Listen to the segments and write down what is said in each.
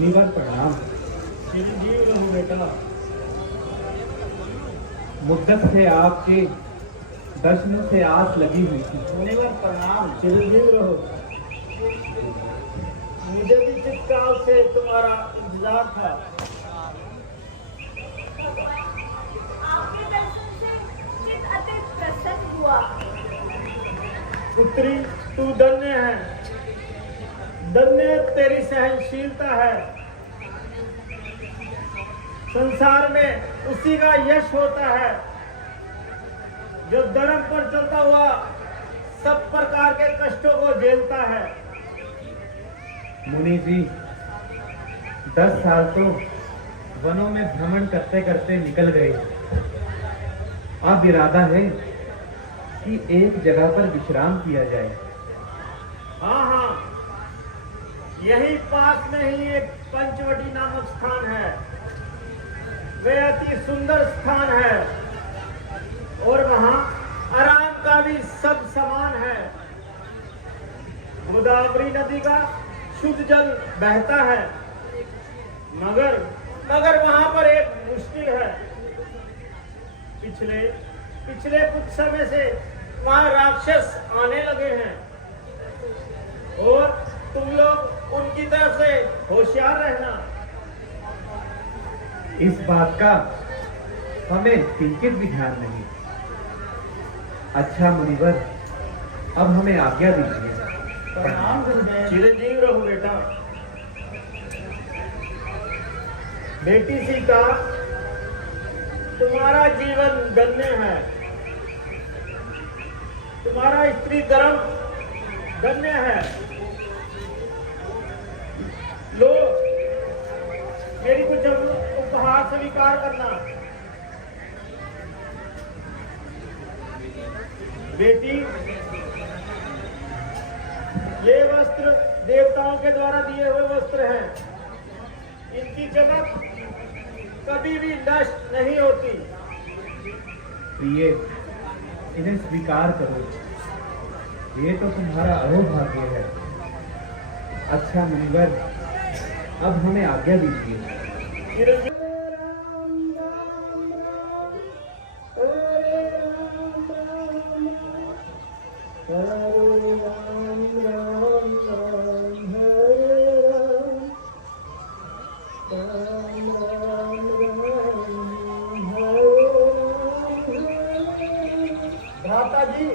मुनिवर प्रणाम। चिरंजीव रहो बेटा। मुद्दत से आपके दर्शन से आस लगी हुई थी। मुनिवर प्रणाम। चिरंजीव रहो। मुझे भी चित्काल से तुम्हारा इंतजार था। आपके दर्शन से चित्त अति प्रसन्न हुआ। पुत्री तू धन्य है, धन्य तेरी सहनशीलता है। संसार में उसी का यश होता है जो धर्म पर चलता हुआ सब प्रकार के कष्टों को झेलता है। मुनि जी 10 साल तो वनों में भ्रमण करते करते निकल गए। अब इरादा है कि एक जगह पर विश्राम किया जाए। हाँ हाँ, यही पास में ही एक पंचवटी नामक स्थान है। वह अति सुंदर स्थान है और वहाँ आराम का भी सब समान है। गोदावरी नदी का शुद्ध जल बहता है, मगर वहाँ पर एक मुश्किल है। पिछले कुछ समय से वहाँ राक्षस आने लगे हैं और तुम लोग उनकी तरफ से होशियार रहना। इस बात का हमें किंचित भी ध्यान नहीं। अच्छा मुनिवर, अब हमें आज्ञा दीजिए। प्रणाम गुरुदेव। चिरंजीव रहो बेटा। बेटी सीता, तुम्हारा जीवन धन्य है, तुम्हारा स्त्री धर्म धन्य है। लो, मेरी कुछ उपहार स्वीकार करना। बेटी, ये वस्त्र देवताओं के द्वारा दिए हुए वस्त्र हैं। इनकी चमक कभी भी नष्ट नहीं होती। प्रिय, इन्हें स्वीकार करो। ये तो तुम्हारा अहोभाग्य है। अच्छा मुनिवर, अब हमें आज्ञा दीजिए। भ्राता जी,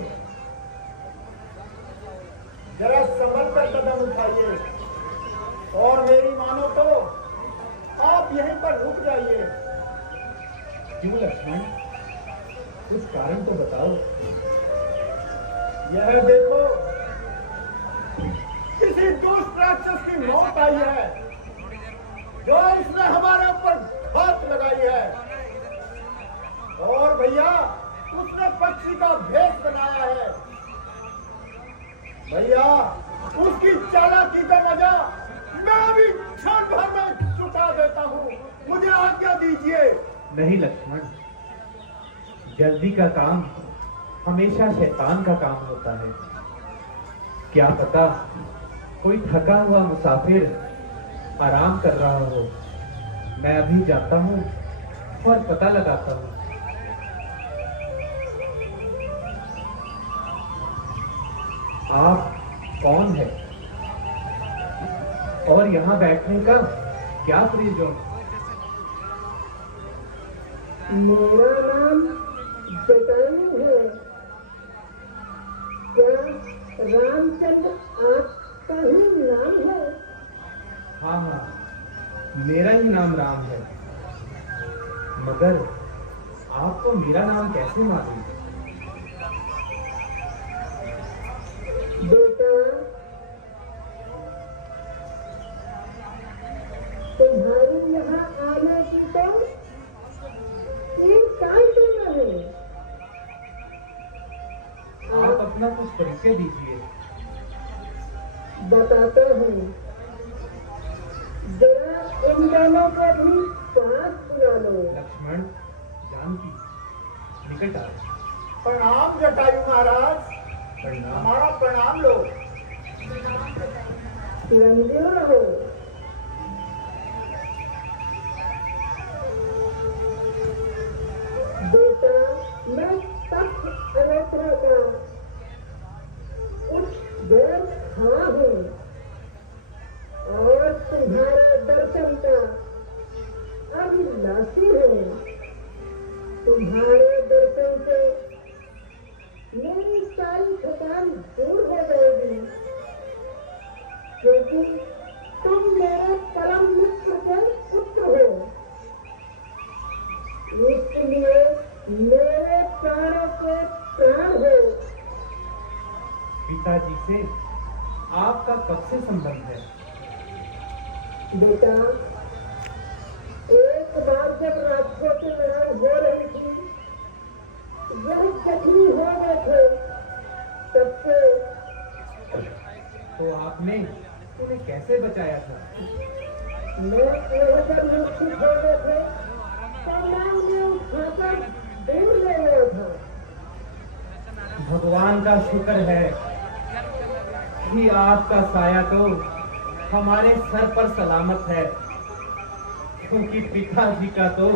जरा संभल कर कदम उठाइए और मेरी मानो तो आप यहीं पर रुक जाइए। क्यों लक्ष्मण, कुछ कारण तो बताओ। यह देखो, किसी दुष्ट राक्षस की मौत आई है जो उसने हमारे ऊपर घात लगाई है। और भैया, उसने पक्षी का भेष बनाया है। भैया, उसकी चालाकी का मजा मैं भी क्षण भर में चुका देता हूँ। मुझे आज्ञा दीजिए। नहीं लक्ष्मण, जल्दी का काम हमेशा शैतान का काम होता है। क्या पता कोई थका हुआ मुसाफिर आराम कर रहा हो। मैं अभी जाता हूँ और पता लगाता हूँ। आप कौन है और यहाँ बैठने का क्या प्रयोजन? मेरा नाम जटायु है। क्या रामचंद्र आपका ही नाम है? हाँ हाँ, मेरा ही नाम राम है। मगर आपको मेरा नाम कैसे मालूम? बेटा, तुम्हारी यहाँ आने की तो एक साल से नहीं। आप अपना कुछ परिचय दीजिए। बताता हूँ, जरा इन दोनों को भी पास बुला लो। लक्ष्मण, जानकी, निकट आओ। प्रणाम जटायु महाराज। प्रणाम। हमारा प्रणाम लो। चिरंजीव रहो। हाँ हूँ और तुम्हारे दर्शन का अभिलाषी हूँ। तुम्हारे दर्शन से मेरी सारी थकान दूर हो जाएगी, क्योंकि तुम मेरे परम मित्र के पुत्र हो। इसलिए मेरे प्राणों के प्राण हो। पिताजी से आपका कब से संबंध है? बेटा, एक बार जब राक्षसों की लड़ाई हो रही थी, वह जख्मी हो गए थे, तब से। तो आपने उन्हें कैसे बचाया था? मैं जब मूर्छित हो गए थे, तो मैं उन्हें उठाकर दूर ले गया था। भगवान का शुक्र है कि आपका साया तो हमारे सर पर सलामत है, क्योंकि पिताजी का तो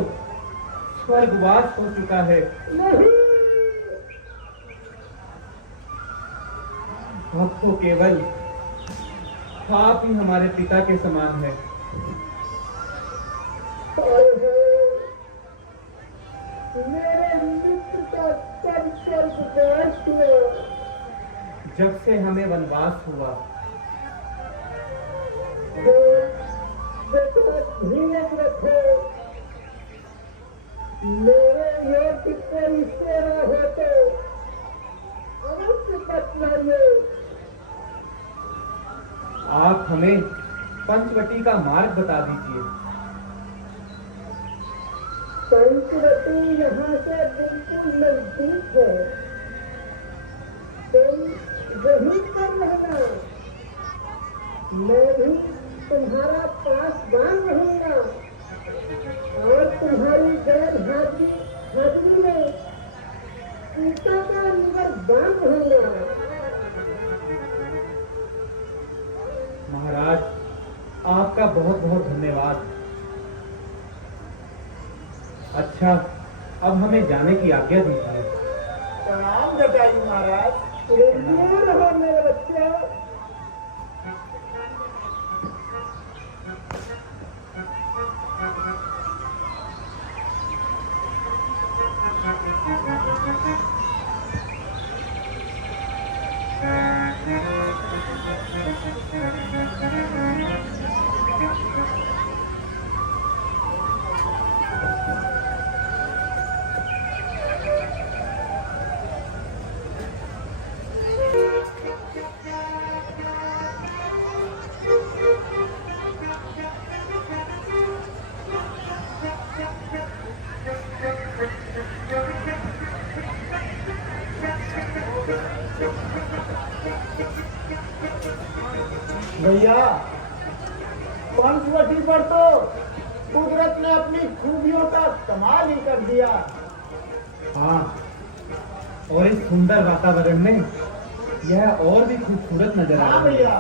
स्वर्गवास हो चुका है। नहीं, अब तो केवल आप ही हमारे पिता के समान है। मेरे मित्र का कब स्वर्गवास हुआ? जब से हमें वनवास हुआ, धीरज रखो। मेरे योग्य कोई सेवा हो तो अवश्य बतलाइए। आप हमें पंचवटी का मार्ग बता दीजिए। पंचवटी यहाँ से बिल्कुल नजदीक है। तुम वहीं पर रहना, मैं भी तुम्हारा पासवान रहूंगा और तुम्हारी गैर हाजिरी में सीता का निवर्तन रहूंगा। महाराज, आपका बहुत बहुत धन्यवाद। अच्छा, अब हमें जाने की आज्ञा दीजिए। प्रणाम जटायु महाराज। ये रहो मेरे बच्चे। भैया, पंचवटी पर तो कुदरत ने अपनी खूबियों का कमाल ही कर दिया। हाँ, और इस सुंदर वातावरण में यह और भी खूबसूरत नजर आ हाँ रहा है। भैया,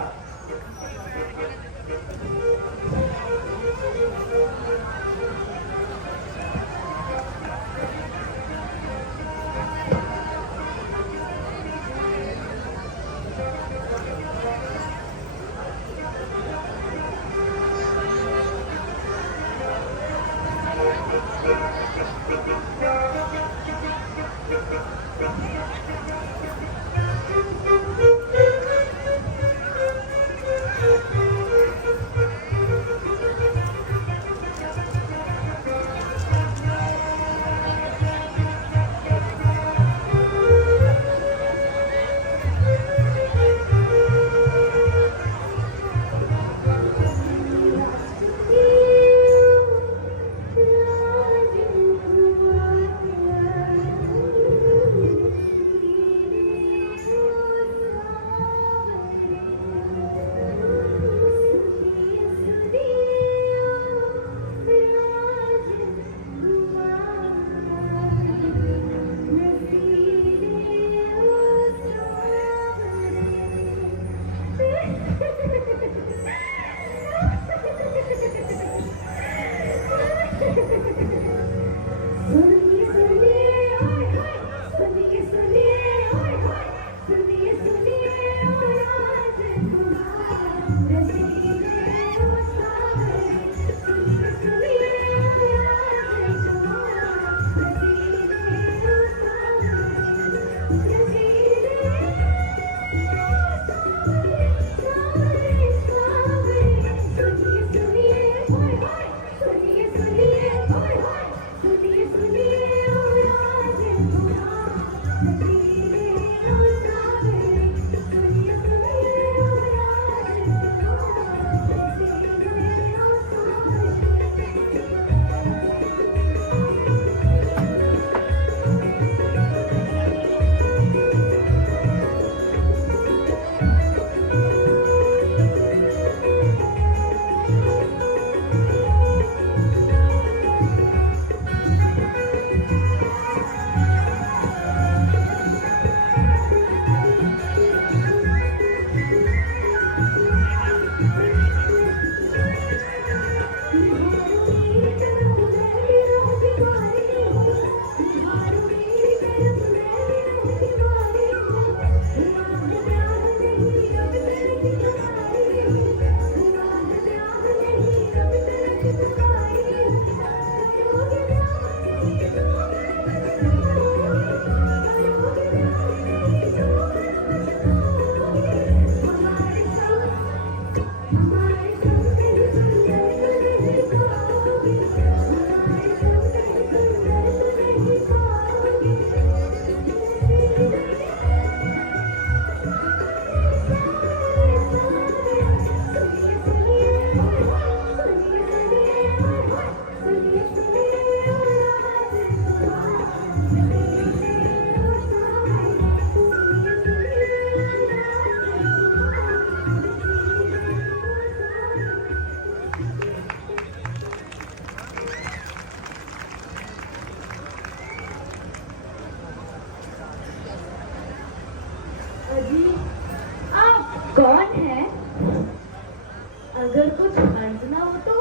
अगर कुछ अर्ज ना हो तो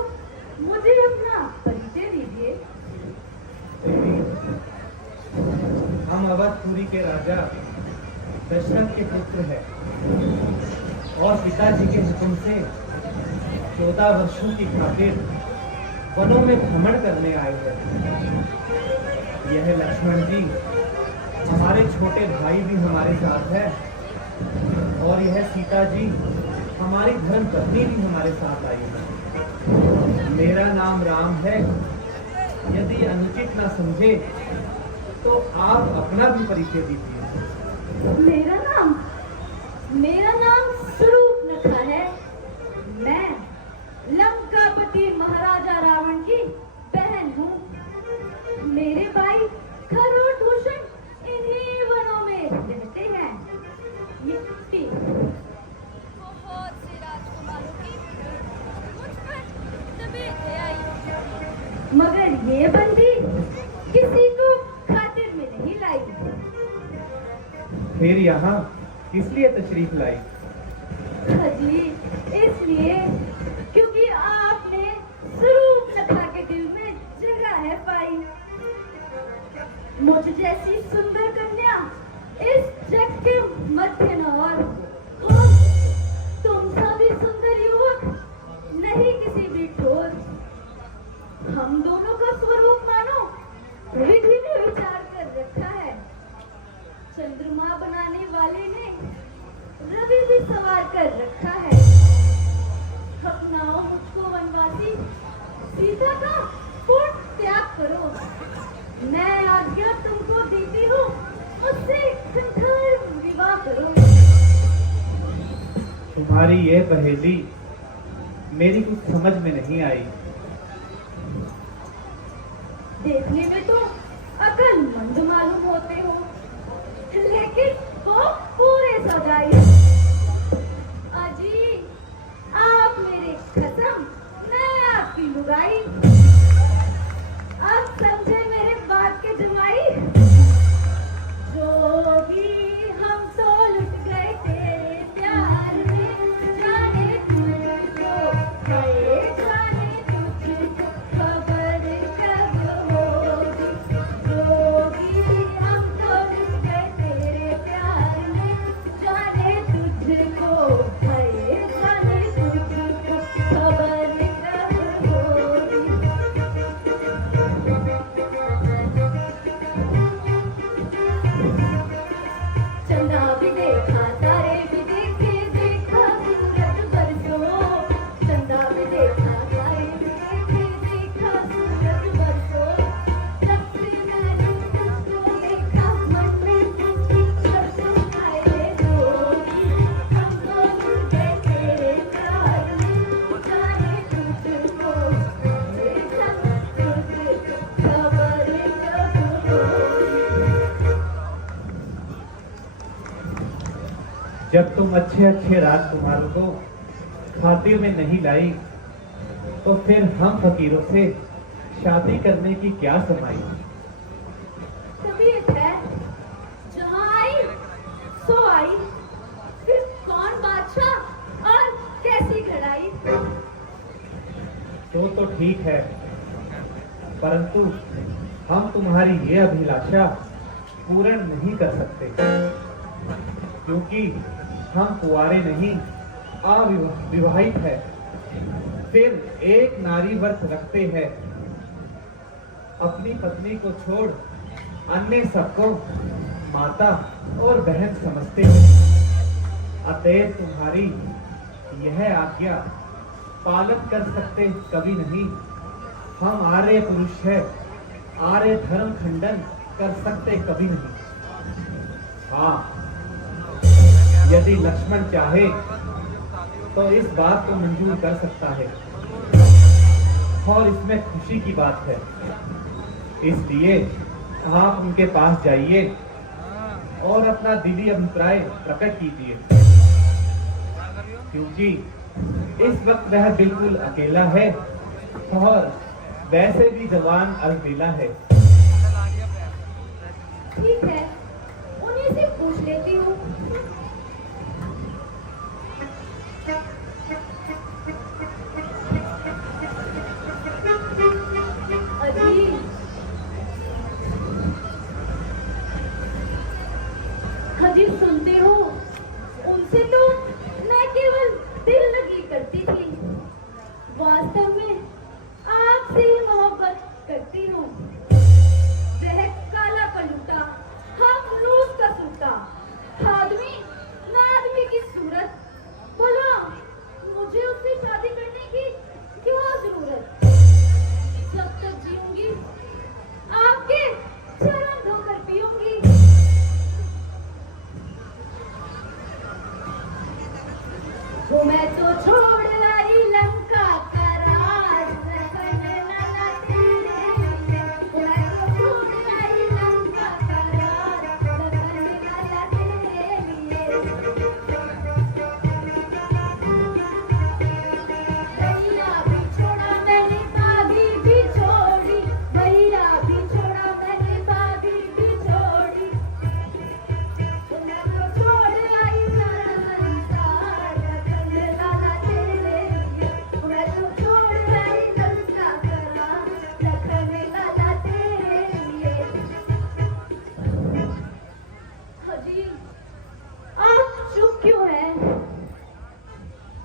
मुझे अपना परिचय दीजिए। हम अवधपुरी के राजा दशरथ के पुत्र हैं और पिताजी के हुक्म से 14 वर्षों की खातिर वनों में भ्रमण करने आए हैं। यह लक्ष्मण जी हमारे छोटे भाई भी हमारे साथ है और यह सीता जी हमारी धर्म पत्नी भी हमारे साथ आई है। मेरा नाम राम है। यदि अनुचित ना समझे तो आप अपना भी परिचय दीजिए। मेरा नाम स्वरूपनखा है। मैं लंकापति महाराजा रावण की बहन हूँ। मेरे भाई खरोट भूषण इन्हीं वनों में रहते हैं। मिट्टी बहुत से राजकुमारों की मुझ पर तबीयत आई, मगर ये बंदी किसी को खातिर में नहीं लाई। फिर यहाँ किस लिए तशरीफ लाई? जी, इसलिए क्योंकि आपने स्वरूपनखा के दिल में जगह है पाई। मुझ जैसी सुंदर कन्या इस जग के मध्य न और तुम सा भी सुंदर युवक नहीं किसी भी ठोर। हम दोनों का स्वरूप मानो विधि ने विचार कर रखा है। चंद्रमा बनाने वाले ने रवि भी सवार कर रखा है। अपनाओ मुझको वनवासी, सीता का कोट त्याग करो। मैं आज्ञा तुमको देती हूँ, उससे गंधर्व विवाह करो। तुम्हारी ये पहेली मेरी कुछ समझ में नहीं आई। देखने में तो अकलमंद मालूम होते हो, लेकिन वो पूरे सौदाई। अजी, आप मेरे खसम, मैं आपकी लुगाई। आप समझे मेरे बात के जमाई। जो भी हम तो लुट गए तेरे प्यार में, जाने तुझको गए, जाने तुझको खबर कब होगी। जो भी हम तो लुट गए तेरे प्यार में, जाने तुझको गए, जाने तुझको खबर कब होगी। चंदा भी देखा, तारे भी देखे, देखा सूरज बरसों। चंदा भी देखा, तारे भी देखे, देखा सूरज बरसों। जब से मैंने तुझको देखा, मन में तुझकी शब्द आए जोगी। हम तो लुट गए तेरे प्यार में, जाने तुझको गए, जाने तुझको खबर कब होगी। जब तुम अच्छे अच्छे राजकुमारों को खातिर में नहीं लाई तो फिर हम फकीरों से शादी करने की क्या समाई? तबीयत है, जहाँ आई सो आई। फिर कौन बादशाह और कैसी घड़ाई। तो ठीक है, परंतु हम तुम्हारी ये अभिलाषा पूर्ण नहीं कर सकते, क्योंकि हम कुंवारे नहीं, अविवाहित है। फिर एक नारी व्रत रखते हैं। अपनी पत्नी को छोड़ अन्य सबको माता और बहन समझते हैं। अतएव तुम्हारी यह आज्ञा पालन कर सकते कभी नहीं। हम आर्य पुरुष है, आर्य धर्म खंडन कर सकते कभी नहीं। हाँ, यदि लक्ष्मण चाहे तो इस बात को मंजूर कर सकता है और इसमें खुशी की बात है। इसलिए आप उनके पास जाइए और अपना दिली अभिप्राय प्रकट कीजिए, क्योंकि इस वक्त वह बिल्कुल अकेला है और वैसे भी जवान अलबेला है। ठीक है, उन्हीं से पूछ लेती हूँ। वो मैं तो छोड़ आई लंका का राज करने लाला तेरे लिए। वो मैं तो छोड़ आई लंका का राज करने लाला तेरे लिए। भैया भी छोड़ा मैंने बागी भी छोड़ी, भैया भी छोड़ा मैंने बागी भी छोड़ी। वो मैं तो छोड़ आई सारा संसार करने लाला तेरे लिए। वो मैं तो छोड़ आई लंका का राज करने लाला तेरे लिए। हाजी, आप चुप क्यों हैं?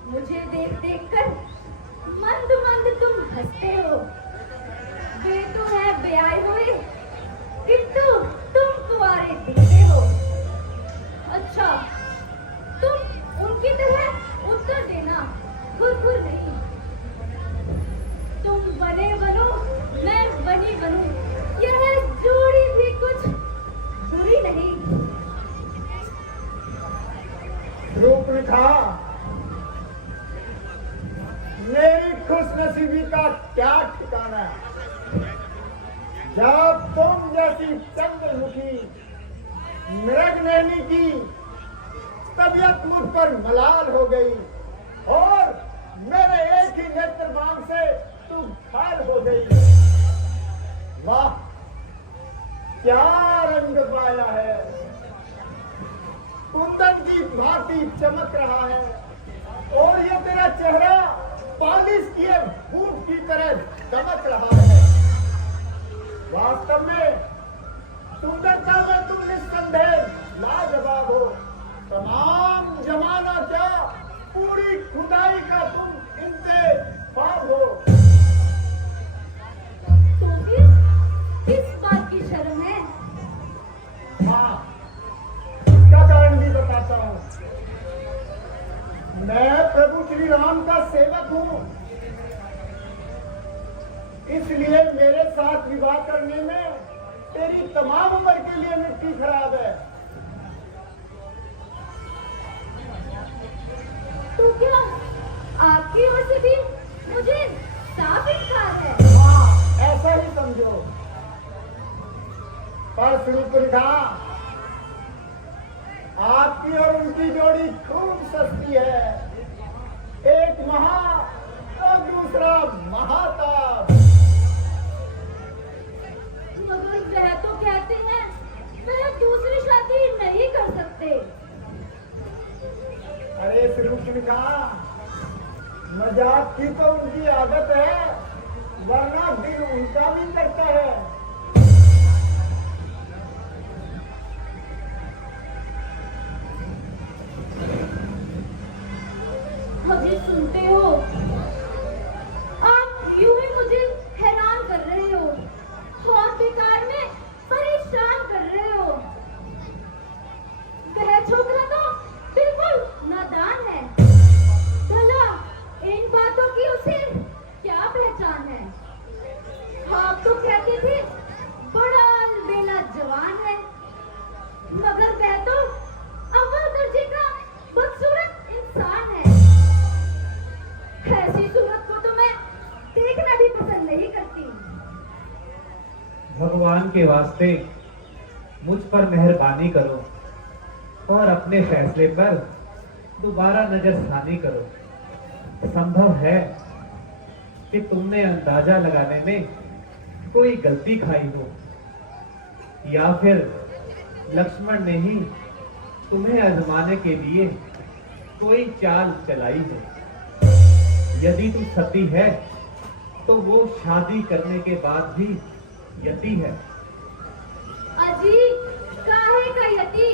मुझे देख देख कर मंद मंद तुम हंसते हो। वे तो है ब्याह हुए, किंतु तुम कुंवारे दिखते हो। अच्छा, तुम उनकी तरह उत्तर देना, खुर नहीं। तुम बने बनो, मैं बनी बनूं, यह जोड़ी भी कुछ बुरी नहीं। रूपरेखा, मेरी खुशनसीबी का क्या ठिकाना है। जब तुम जैसी चंद्रमुखी मृगनयनी की तबीयत मुझ पर मलाल हो गई और मेरे एक ही नेत्र बाण से तू घायल हो गई। वाह, क्या रंग पाया है, कुंदन की भांति चमक रहा है और ये तेरा चेहरा पालिश किए बूट की तरह चमक रहा है। वास्तव में सुंदरता में तुम निस्संदेह लाजवाब हो। तमाम जमाना क्या, पूरी खुदाई का तुम इंतखाब हो। तो फिर किस बात की शर्म है? हाँ, इसका कारण भी बताता हूँ। मैं प्रभु श्री राम का सेवक हूँ, इसलिए मेरे साथ विवाह करने में तेरी तमाम उम्र के लिए मिट्टी खराब है। तो क्या आपकी ओर से भी मुझे साफ इनकार है? हाँ, ऐसा ही समझो। पर सुरूपरेखा, आपकी और उनकी जोड़ी खूब सस्ती है। एक महा और दूसरा महाताप। मगर वह तो कहते हैं वह दूसरी शादी नहीं कर सकते। अरे सुरूपरेखा, मजाक की तो उनकी आदत है, वरना दिल उनका भी करता है। अभी सुनते हो, आप यूं ही मुझे हैरान कर रहे हो और बेकार में परेशान कर रहे हो। वह छोकरा तो बिल्कुल नादान है। भला इन बातों की उसे क्या पहचान है? आप तो कहते थे बड़ा अलबेला जवान है, मगर वह तो अव्वल दर्जे का बदसूरत इंसान है। ऐसी सूरत को तो मैं देखना भी पसंद नहीं करती। भगवान के वास्ते मुझ पर मेहरबानी करो और अपने फैसले पर दोबारा नजरसानी करो। संभव है कि तुमने अंदाजा लगाने में कोई गलती खाई हो, या फिर लक्ष्मण ने ही तुम्हें आजमाने के लिए कोई चाल चलाई हो। यदि तू सती है तो वो शादी करने के बाद भी यति है। अजी, काहे का यति?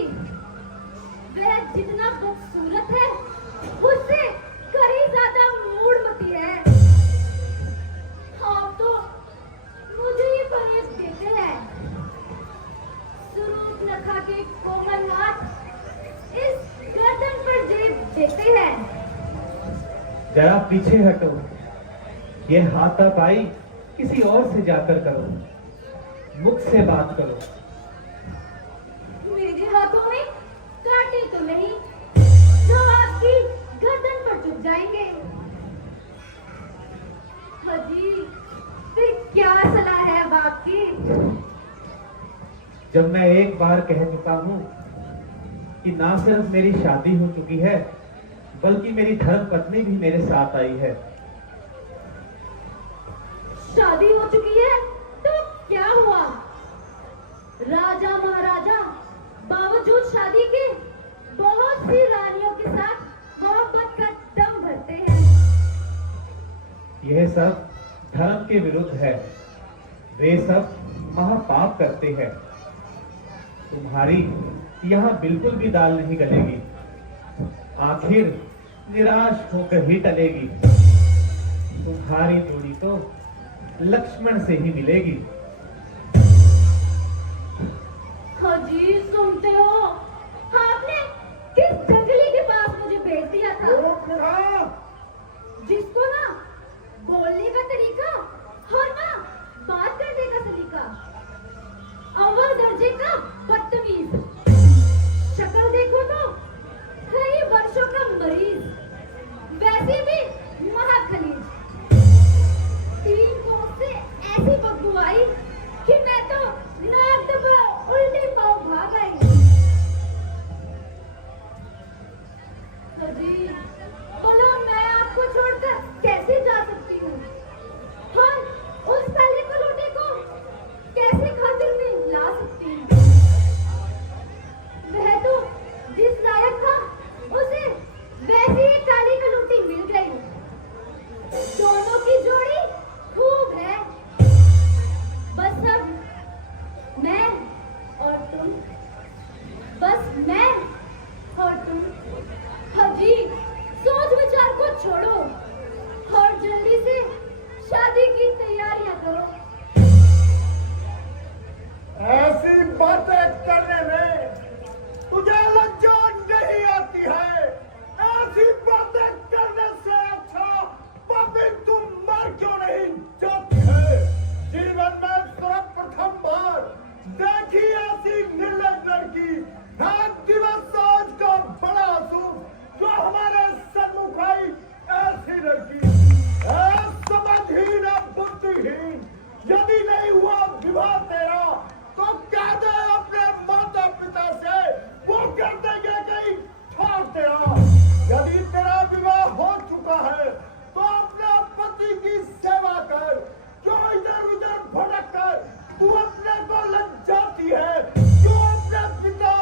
वह जितना खूबसूरत है उससे कहीं ज्यादा मूढ़मती है। आप तो मुझे ही फरेब देते हैं। सुरूपरेखा के कोमल हाथ इस गर्दन पर जेब देते हैं। जरा पीछे हटो, ये हाथापाई किसी और से जाकर करो, मुख से बात करो। मेरे हाथों में कांटे तो नहीं जो आपकी गर्दन पर जाएंगे। हाजी, फिर क्या सलाह है अब आपकी? जब मैं एक बार कह चुका हूं कि ना सिर्फ मेरी शादी हो चुकी है, बल्कि मेरी धर्म पत्नी भी मेरे साथ आई है। शादी हो चुकी है तो क्या हुआ? राजा महाराजा बावजूद शादी के बहुत सी रानियों के साथ मोहब्बत का दम भरते हैं। यह सब धर्म के विरुद्ध है। वे सब महापाप करते हैं। तुम्हारी यहाँ बिल्कुल भी दाल नहीं गलेगी। आखिर निराश होकर ही टलेगी। तुम्हारी जोड़ी तो लक्ष्मण से ही मिलेगी। हाजी, सुनते हो? आपने किस जंगली के पास मुझे भेज दिया था, जिसको ना बोलने का तरीका और ना बात करने का सलीका, अव्वल दर्जे का बदतमीज, शक्ल देखो तो कई वर्षों का मरीज, वैसे भी महाखलीज। 3 कोस से ऐसी बदबू आई कि मैं तो नाक दबा उल्टे पांव भाग आई। हाजी, बोलो मैं आपको छोड़कर कैसे जा सकती हूँ? और उस काले कलोटे को कैसे खातिर में ला सकती हूँ? वह तो जिस लायक था उसे वैसी एक काली कलोटी मिल गई। दोनों की जोड़ी खूब है। बस अब मैं और तुम, बस मैं और तुम। हाजी, सोच विचार को छोड़ो और जल्दी से शादी की तैयारियां करो। ऐसी बातें करने में तुझे लज्जा नहीं आती है? ऐसी बातें करने से अच्छा पापी तुम मर क्यों नहीं जाती है? जीवन में सर्वप्रथम बार देखी ऐसी निर्लज लड़की, एक दिवस आज का बड़ा असूब जो हमारे सन्मुख आई। ऐसी लड़की समझहीन, बुद्धिहीन। यदि नहीं हुआ विवाह तेरा तो कह दे अपने माता पिता से, वो कर देंगे कहीं छोड़ तेरा। यदि तेरा विवाह हो चुका है तो अपने पति की सेवा कर। क्यों इधर उधर भटक कर तू अपने को लज्जाती है? क्यों अपने पिता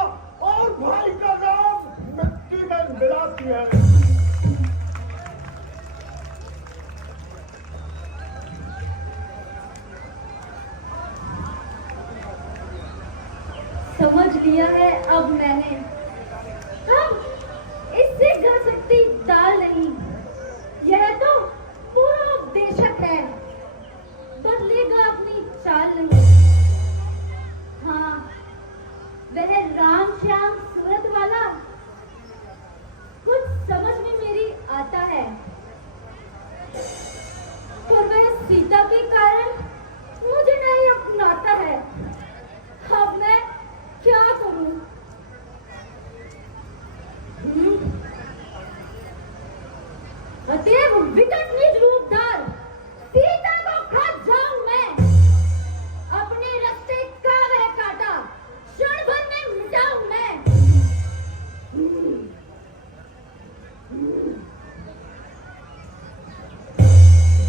और भाई का नाम मिट्टी में मिलाती है? समझ लिया है अब मैंने। अब इससे घर सकती दाल नहीं। यह तो पूरा उपदेशक है, बदलेगा अपनी चाल नहीं। हाँ, वह राम श्याम सूरत वाला कुछ समझ में मेरी आता है, पर वह सीता के कारण मुझे नहीं अपनाता है। अब मैं क्या करूं? अतएव विकट निज रूपधार सीता को खा जाऊं मैं। अपने रास्ते का वह काटा क्षण भर में मिटाऊं मैं।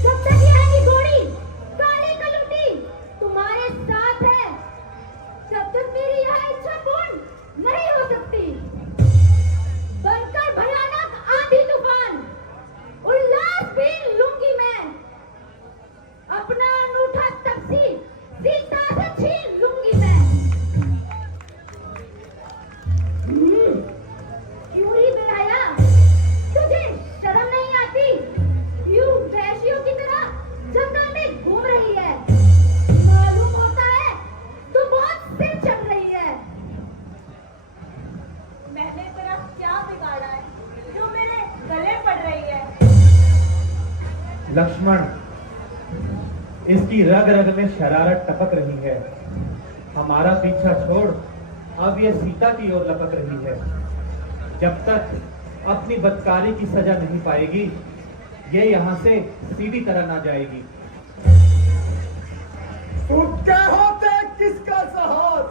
जब तक यह घोड़ी काली कलुटी तुम्हारे साथ है, तब तक मेरी यह इच्छा पूर्ण नहीं हो सकती। बनकर भयानक आंधी तूफान उल्लास भी लूंगी मैं। अपना अनूठा तपसी सीता से छीन लूंगी मैं। क्यों ही बेहया, तुझे शर्म नहीं आती? यूं वैश्यों की तरह जंगल में घूम रही है। मालूम होता है तू बहुत सिर चढ़ रही है। मैंने तेरा क्या बिगाड़ा है जो मेरे गले पड़ रही है? लक्ष्मण, इसकी रग रग में शरारत टपक रही है। हमारा पीछा छोड़ अब यह सीता की ओर लपक रही है। जब तक अपनी बदकारी की सजा नहीं पाएगी। ये यहाँ से सीधी तरह ना जाएगी। उसके होते किसका सहार,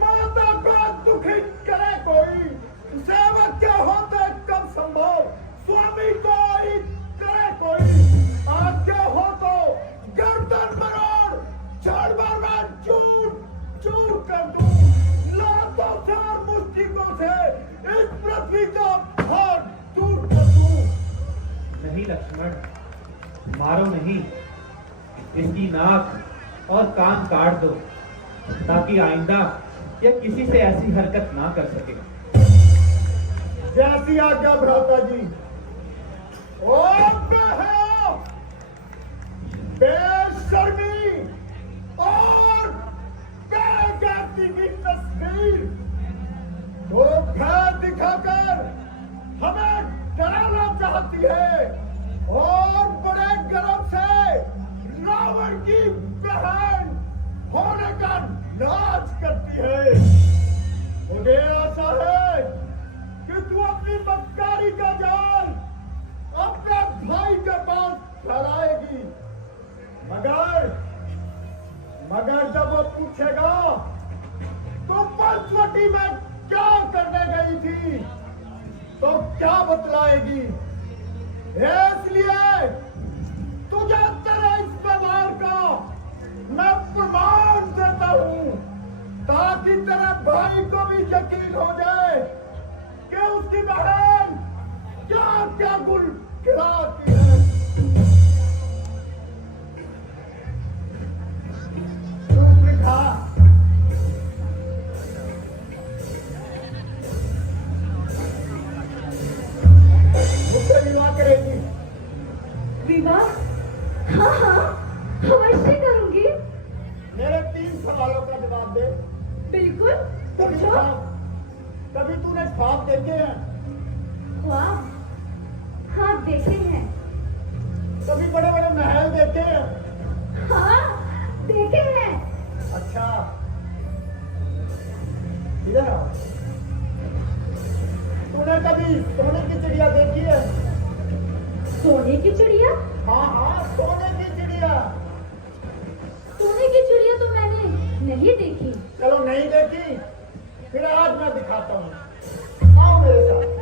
माता को दुखी करे कोई, सेवक के होते कब संभव, स्वामी को ही करे कोई। आज्ञा हो तो गर्दन मरोड़, जड़ भर में चूर चूर कर दूं, लातों से और मुश्किलों से इस पृथ्वी का भार दूर कर दूं। नहीं लक्ष्मण, मारो नहीं, इसकी नाक और कान काट दो, ताकि आइंदा यह किसी से ऐसी हरकत ना कर सके। जैसी आज्ञा भ्राता जी। ओ बेशर्मी और बेगैरती की तस्वीर, वो भय दिखाकर हमें डराना चाहती है और बड़े गर्व से रावण की बहन होने का नाच करती है। मुझे आशा है कि तू अपनी बदकारी का जाल अपने भाई के पास फैलाएगी, मगर जब वो पूछेगा तो पंचवटी में क्या करने गई थी, तो क्या बतलाएगी। इसलिए तुझे तेरे इस व्यवहार का मैं प्रमाण देता हूं, ताकि तेरे भाई को भी यकीन हो जाए कि उसकी बहन क्या क्या गुल खिलाती है। मुझसे विवाह करेगी। विवाह? हाँ हाँ, अवश्य करूंगी। मेरे 3 सवालों का जवाब दे। बिल्कुल, पूछो। कभी तूने ख्वाब देखे हैं? ख्वाब? हाँ, देखे हैं। कभी बड़े बड़े महल देखे हैं? हाँ, देखे हैं। अच्छा, इधर आओ। तूने कभी सोने की चिड़िया देखी है? सोने की चिड़िया? हाँ हाँ, सोने की चिड़िया। सोने की चिड़िया तो मैंने नहीं देखी। चलो नहीं देखी, फिर आज मैं दिखाता हूँ। आओ मेरे साथ।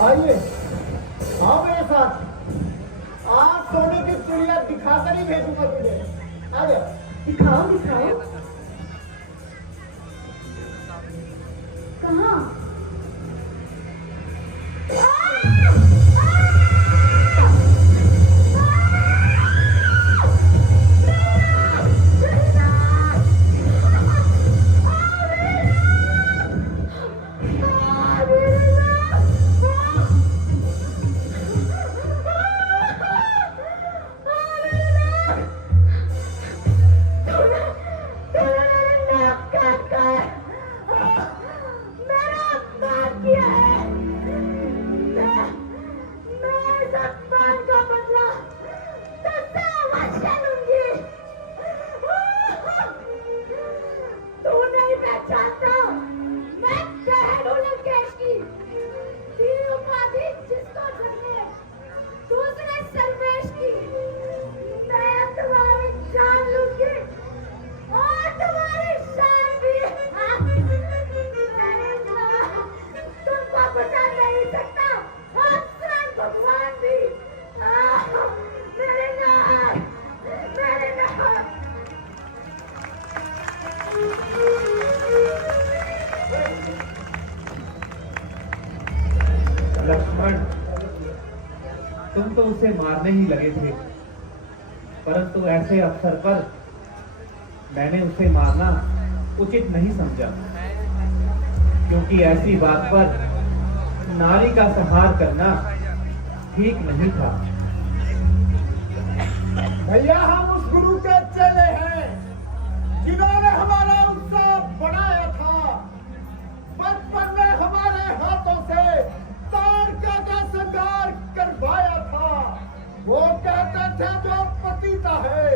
आइए, आओ मेरे साथ। आज सोने की चिड़िया दिखाकर ही भेजूंगा तुझे। आ जा। दिखाओ दिखाओ। कहाँ? लक्ष्मण, तुम तो उसे मारने ही लगे थे, परंतु ऐसे अवसर पर मैंने उसे मारना उचित नहीं समझा, क्योंकि ऐसी बात पर नारी का संहार करना ठीक नहीं था। भैया, हम उस गुरु के चेले हैं जिन्होंने हमारा उत्सव बनाया था। बचपन में हमारे हाथों से तारका का संहार करवाया था। वो कहते थे जो पतिता है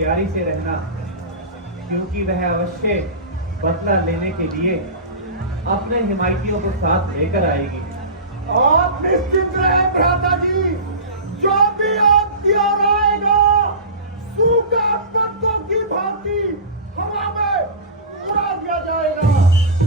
होशियारी से रहना, क्योंकि वह अवश्य बदला लेने के लिए अपने हिमायतियों को साथ लेकर आएगी। आप निश्चित रहे भ्राता जी, जो भी आपकी ओर आएगा सूखा पत्तों की भांति हवा में उड़ा दिया जाएगा।